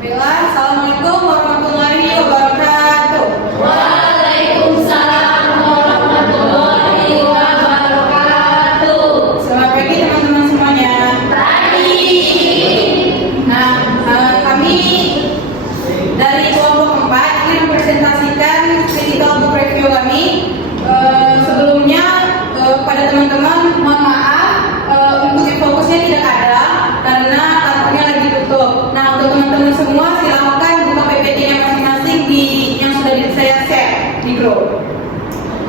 Bella, Assalamualaikum warahmatullahi wabarakatuh. Waalaikumsalam warahmatullahi wabarakatuh. Selamat pagi teman-teman semuanya. Pagi. Nah, kami dari kelompok 4 ingin mempresentasikan critical book review kami. Sebelumnya pada teman-teman mohon maaf untuk fokusnya tidak ada karena kantornya lagi tutup. Nah, untuk teman-teman semua silakan buka PPT-nya masing-masing yang sudah saya share di grup.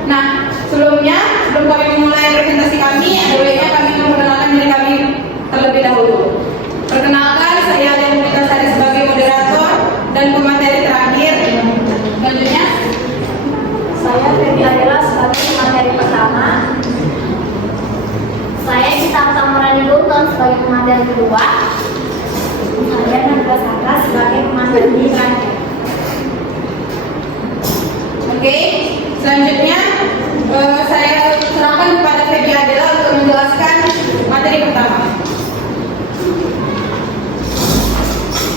Nah, sebelum kami memulai presentasi kami, ada baiknya kami memperkenalkan diri kami terlebih dahulu. Perkenalkan, saya Adelita Sari sebagai moderator dan pemateri terakhir. Selanjutnya, Saya Febi Adela sebagai pemateri pertama. Saya Cita Tamurani Gunton sebagai pemateri kedua. Saya Nanda Saka sebagai pemateri terakhir. oke. Selanjutnya, saya serahkan kepada Febi Adela untuk menjelaskan materi pertama.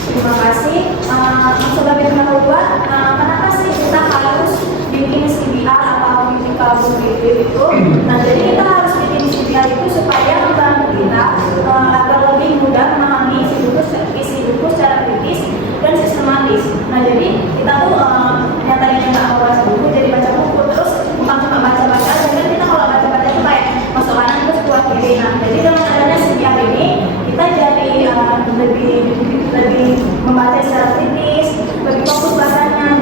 Terima kasih. Sebagai pendahuluan, kenapa sih kita harus bikin CBR atau critical book review itu? Nah, jadi kita harus bikin CBR itu supaya membantu kita agar lebih mudah memahami isi buku secara kritis dan sistematis. Nah, jadi kita tuh yang tadinya nggak mau baca buku jadi baca buku, terus bukan cuma baca-baca aja, kan kita kalau baca-baca itu kayak masuk kanan terus keluar kiri. Nah, jadi dengan adanya CBR ini kita jadi lebih membaca secara kritis, lebih fokus bacanya,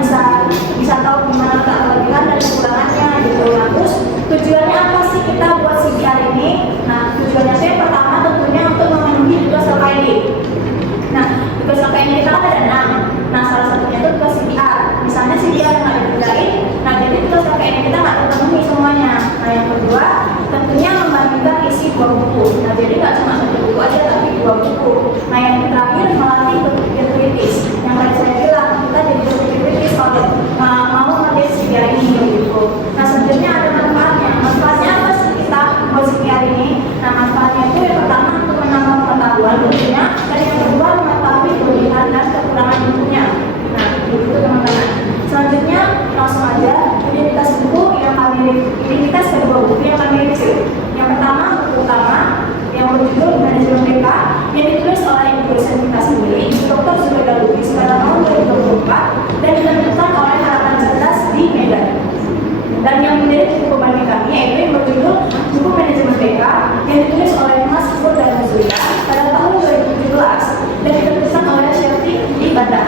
bisa tahu gimana kelebihan dan kekurangannya gitu. Nah, terus tujuannya apa sih kita buat CBR ini? Nah, tujuannya saya pertama tentunya untuk memenuhi tugas LKID. Nah, tugas LKID kita kan ada 6. Nah, salah satunya itu tugas CBR. Misalnya CBR nggak dikerjain, nah jadi tugas LKID kita nggak terpenuhi semuanya. Nah, yang kedua tentunya membandingkan isi 2 buku. Nah, jadi nggak cuma 1 buku aja tapi 2 buku. Nah, yang terakhir melatih berpikir kritis. Yang tadi saya bilang kita jadi berpikir kritis kalau mau mengerti CBR ini gitu. Nah, sebenarnya ada manfaatnya. Manfaatnya apa sih kita buat CBR ini? Nah, manfaatnya itu yang pertama untuk menambah pengetahuan tentunya, dan yang kedua mengetahui kelebihan dan kekurangan bukunya. Nah, itu teman-teman. Selanjutnya langsung aja identitas buku yang identitas kedua buku yang kami review. Yang pertama buku utama yang berjudul Manajemen BK yang ditulis oleh ibu dosen kita sendiri, Dr. Zubaida Lubis pada tahun 2024 dan diterbitkan oleh Harapan Cerdas di Medan. Dan yang menjadi buku pembanding kami yaitu yang berjudul Buku Manajemen BK yang ditulis oleh Mas Pur dan Zulia pada tahun 2017 dan diterbitkan oleh Shelty di Bandar.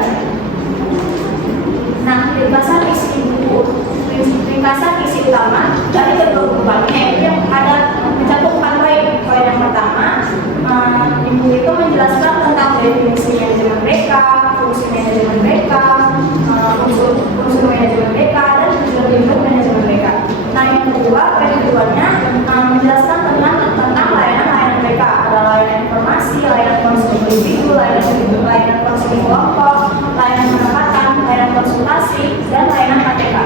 Nah, ringkasan isi utama dari kedua buku kami yaitu yang ada mencakup 4 poin. Poin yang pertama, ibu itu menjelaskan tentang definisi manajemen BK, fungsi manajemen BK, unsur manajemen BK, dan tujuan manajemen BK. Nah, yang kedua, poin keduanya menjelaskan tentang layanan BK. Ada layanan informasi, layanan konsumen individu, layanan konsumen kelompok, layanan pendapatan, layanan konsultasi, dan layanan KTK.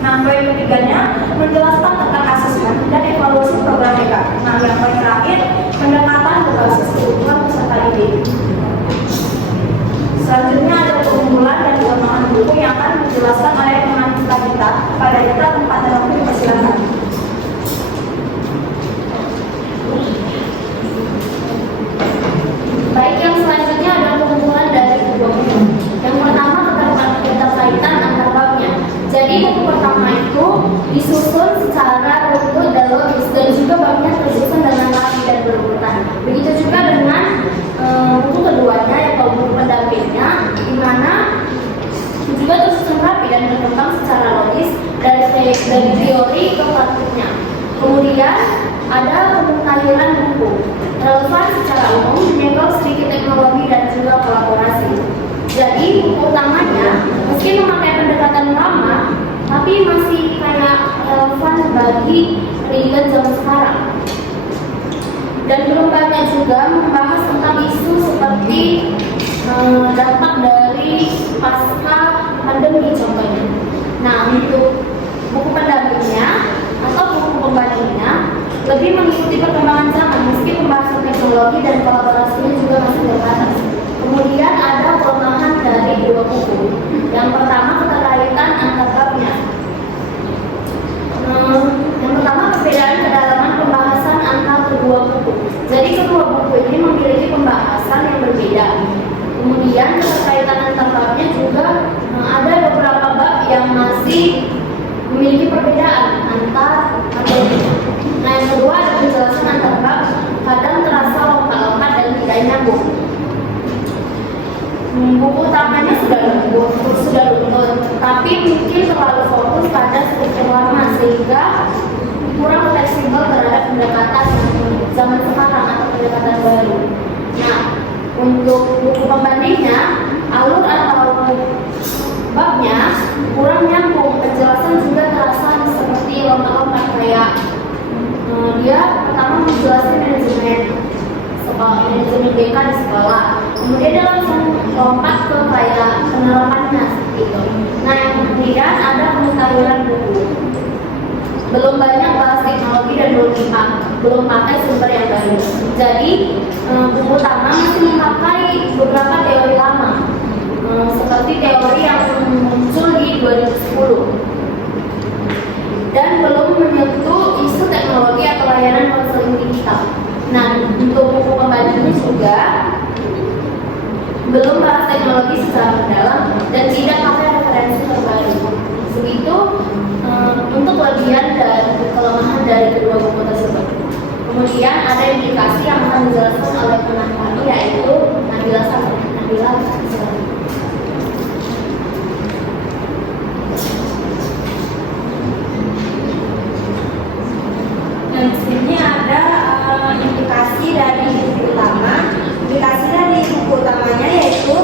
Nah, poin ketiganya menjelaskan tentang asesmen dan evaluasi program BK. Nah, yang poin terakhir pendekatan berbasis kebutuhan peserta didik. Selanjutnya ada keunggulan dan kelemahan buku yang akan dijelaskan oleh teman kita pada kita tempat dan waktu dipersilakan. Baik, yang selanjutnya adalah keunggulan dari kedua buku. Yang pertama keterkaitan antar babnya. Jadi buku pertama itu disusun secara runtut dan logis, dan juga babnya tersusun dengan rapi dan berurutan. Begitu juga dengan buku keduanya yaitu buku pendampingnya, di mana juga tersusun rapi dan berkembang secara logis dari teori ke praktiknya. Kemudian ada pemutahiran buku relevan secara umum, menyenggol sedikit teknologi dan juga kolaborasi. Jadi buku utamanya meski memakai pendekatan lama, tapi masih kayak relevan bagi relate zaman sekarang. Dan belum banyak juga membahas tentang isu seperti dampak dari pasca pandemi contohnya. Nah, untuk buku pendampingnya atau buku pembandingnya lebih mengikuti perkembangan zaman meski pembahasan teknologi dan kolaborasinya juga masih terbatas. Kemudian ada kelemahan kedua buku. Yang pertama, keterkaitan antar babnya. Yang pertama, perbedaan kedalaman pembahasan antar kedua buku. Jadi kedua buku ini memiliki pembahasan yang berbeda. Kemudian keterkaitan antar babnya juga ada beberapa bab yang masih memiliki perbedaan antar materinya. Nah, yang kedua ada penjelasan antar bab, kadang terasa lompat-lompat dan tidak nyambung. Buku utamanya sudah luntur, tapi mungkin terlalu fokus pada struktur lama sehingga kurang fleksibel terhadap pendekatan zaman sekarang atau pendekatan baru. Nah, untuk buku pembandingnya, alur atau babnya kurang nyambung, penjelasan juga terasa seperti lompat-lompat kayak dia pertama menjelaskan manajemen BK di sekolah, kemudian dia langsung lompat ke kayak penerapannya gitu. Nah, yang kemudian ada pemutahiran buku, belum banyak bahas teknologi dan belum pakai sumber yang baru. Jadi buku utama masih memakai beberapa teori lama, seperti teori yang muncul di 2010 dan belum menyentuh isu teknologi atau layanan konseling digital. Nah, untuk buku pembandingnya juga belum bahas teknologi secara mendalam dan tidak pakai referensi terbaru. Segitu untuk kelebihan dan kelemahan dari kedua buku tersebut. Kemudian ada indikasi yang akan dijelaskan oleh pengarang kami, yaitu Nabila Safri. Dan di sini ada indikasi dari buku utama. Indikasi dari buku utamanya yaitu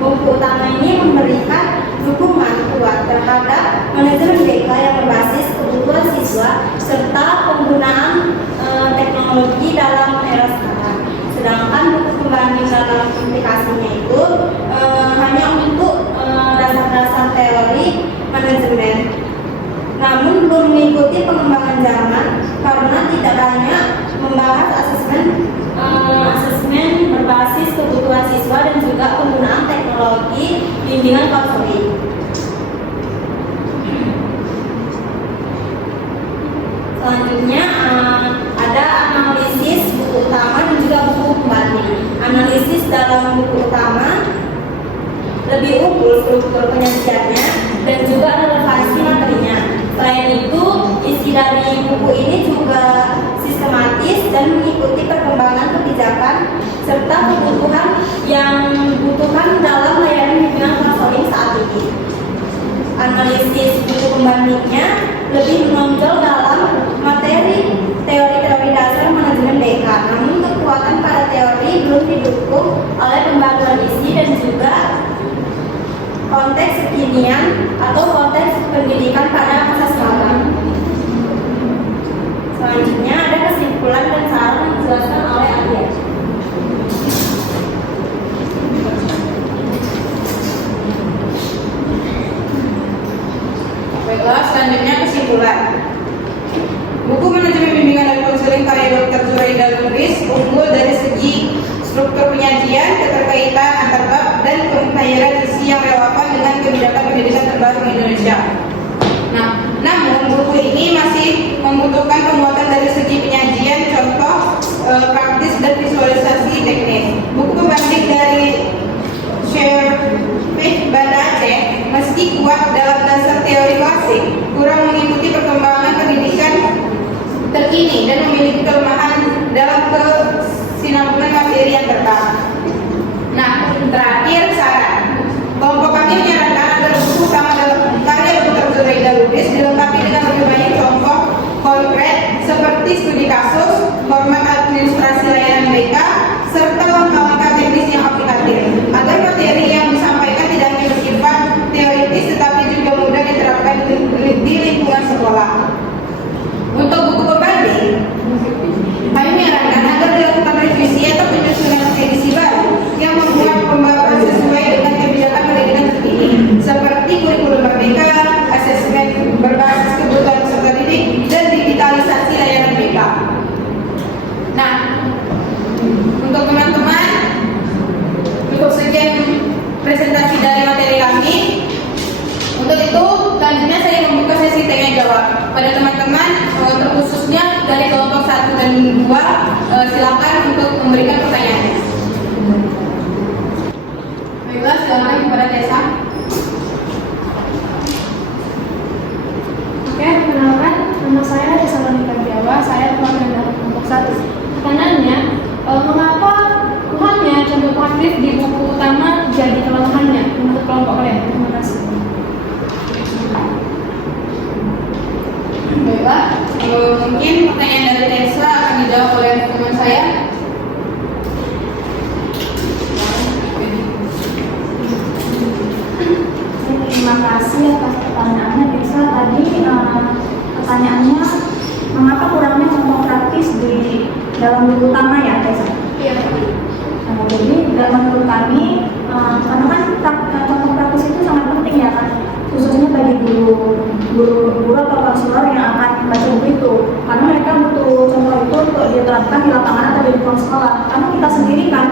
buku utama ini memberikan dukungan kuat terhadap manajemen BK yang berbasis kebutuhan siswa serta penggunaan teknologi dalam era sekarang. Sedangkan buku pembanding dalam indikasinya itu hanya untuk dasar-dasar teori manajemen, namun belum mengikuti pengembangan zaman karena tidak banyak membahas asesmen berbasis kebutuhan siswa dan juga penggunaan teknologi bimbingan konseling. Selanjutnya ada analisis buku utama dan juga buku pembanding. Analisis dalam buku utama lebih unggul struktur penyajiannya dan juga relevansi materinya. Selain itu, isi dari buku ini juga sistematis dan mengikuti perkembangan kebijakan serta kebutuhan yang dibutuhkan dalam layanan bimbingan konseling saat ini. Analisis buku pembandingnya lebih menonjol dalam materi teori-teori dasar manajemen BK, namun kekuatan pada teori belum didukung oleh pembaruan isi dan juga konteks kekinian atau konteks pendidikan pada masa sekarang. Selanjutnya ada kesimpulan dan saran yang dijelaskan oleh Adia. Baiklah, selanjutnya kesimpulan. Buku manajemen bimbingan dan konseling karya Dr. Zuraida Lubis unggul dari segi struktur penyajian, keterkaitan antar bab, dan pemutahiran isi yang relevan dengan kebijakan pendidikan terbaru di Indonesia. Nah, namun buku ini masih membutuhkan penguatan dari segi penyajian, contoh praktis dan visualisasi teknis. Buku pembanding dari Syarif Banda Aceh meski kuat dalam dasar teori klasik, kurang mengikuti perkembangan pendidikan terkini dan memiliki kelemahan dalam kesinambungan materi yang tepat. Nah, terakhir saran. Kelompok kami menyarankan agar buku utama dalam karya Dr. Zuraida Lubis dilengkapi dengan lebih banyak contoh konkret seperti studi kasus, format administrasi layanan BK, serta langkah-langkah teknis yang aplikatif, agar materi yang disampaikan tidak hanya bersifat teoritis tetapi juga mudah diterapkan di lingkungan sekolah. Untuk buku pembanding, presentasi dari materi kami. Untuk itu, selanjutnya saya membuka sesi tanya jawab. Pada teman-teman, terkhususnya dari kelompok 1 dan 2, silakan untuk memberikan pertanyaannya. Baiklah, silakan kepada Tessa. Oke, perkenalkan, nama saya Desa Monika Jawa, saya perwakilan dari kelompok 1. Pertanyaannya, mengapa Tuhannya contoh praktis di buku utama jadi kelemahannya menurut kelompok kalian? Terima kasih. Baiklah, mungkin pertanyaan dari Tessa akan dijawab oleh teman saya. Terima kasih atas pertanyaannya, Desa. Tadi pertanyaannya, mengapa kurangnya contoh praktis di dalam buku utama ya, Desa? Iya. Jadi menurut kami, karena kan contoh praktis itu sangat penting ya kan, khususnya bagi guru atau konselor yang akan baca buku itu, karena mereka butuh contoh itu untuk diterapkan di lapangan atau di lingkungan sekolah. Karena kita sendiri kan,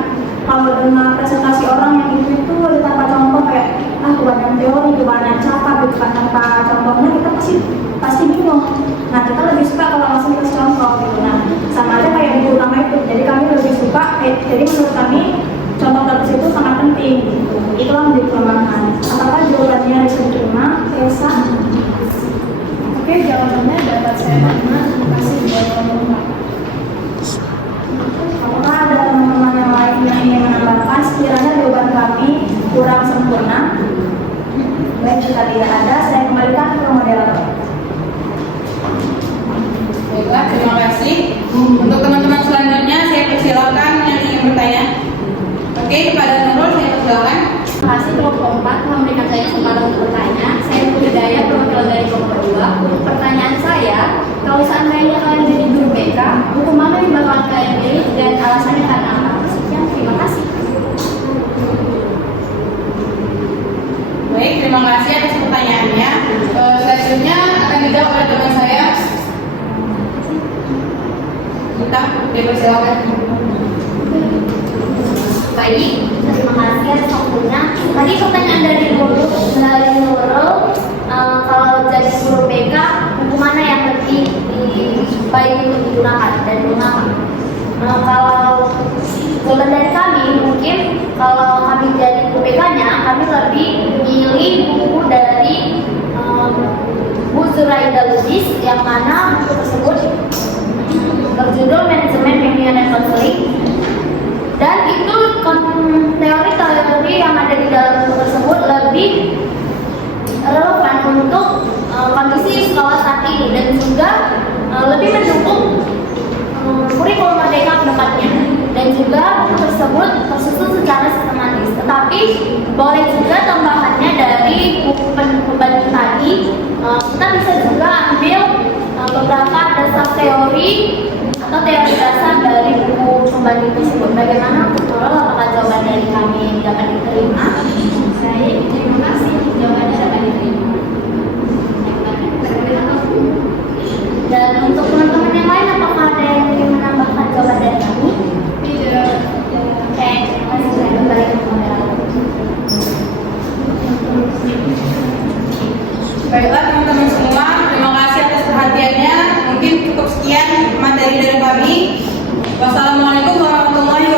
kalau dengar presentasi orang yang itu tanpa contoh kayak kebanyakan teori, kebanyakan cakap, gitu kan, tanpa contohnya kita pasti bingung. Nah, kita lebih suka kalau langsung dikasih contoh gitu. Nah, sama aja kayak buku utama itu. Jadi kami lebih suka, jadi menurut kami contoh praktis itu sangat penting gitu. Itulah menjadi kelemahan. Apakah jawabannya bisa diterima, Tessa? Oke, jawabannya dapat saya terima. Terima kasih jawabannya. Apakah ada teman-teman yang lain yang ingin menambahkan sekiranya jawaban kami kurang sempurna? Baik, jika tidak ada, saya kembalikan ke moderator. Baiklah, terima kasih. Untuk teman-teman selanjutnya, saya persilakan yang ingin bertanya. Oke, kepada Nurul, saya persilakan. Terima kasih kelompok 4 memberikan saya kesempatan untuk bertanya. Saya Budidaya, perwakilan dari kelompok 2. Pertanyaan saya, kalau seandainya kalian jadi guru BK, buku mana yang bakal kalian pilih dan alasannya karena apa? Sekian, terima kasih. Baik, terima kasih atas pertanyaannya. Selanjutnya akan dijawab oleh teman saya. Kita dipersilakan. Baik, terima kasih atas waktunya. Tadi pertanyaan dari Nurul, kalau jadi guru BK, buku mana yang lebih baik untuk digunakan dan mengapa? Kalau jawaban dari kami, mungkin kalau kami jadi guru BK-nya, kami lebih memilih buku dari Bu Zuraida Lubis, yang mana buku tersebut berjudul Manajemen Bimbingan dan Konseling. Dan itu teori-teori yang ada di dalam buku tersebut lebih relevan untuk kondisi sekolah saat ini dan juga lebih mendukung kurikulum merdeka ke depannya. Dan juga buku tersebut tersusun secara sistematis. Tetapi boleh juga tambahannya dari buku pembanding tadi, kita bisa juga ambil beberapa dasar teori atau teori dasar dari buku pembanding tersebut. Bagaimana menurut apakah jawaban dari kami dapat diterima? Saya terima kasih, jawabannya dapat diterima. Dan untuk teman-teman yang lain, apakah ada yang ingin menambahkan jawaban dari kami? Tidak. Oke, terima kasih. Saya kembali ke moderator. Baiklah teman-teman semua, terima kasih atas perhatiannya. Mungkin cukup sekian materi dari kami. Wassalamualaikum warahmatullahi wabarakatuh.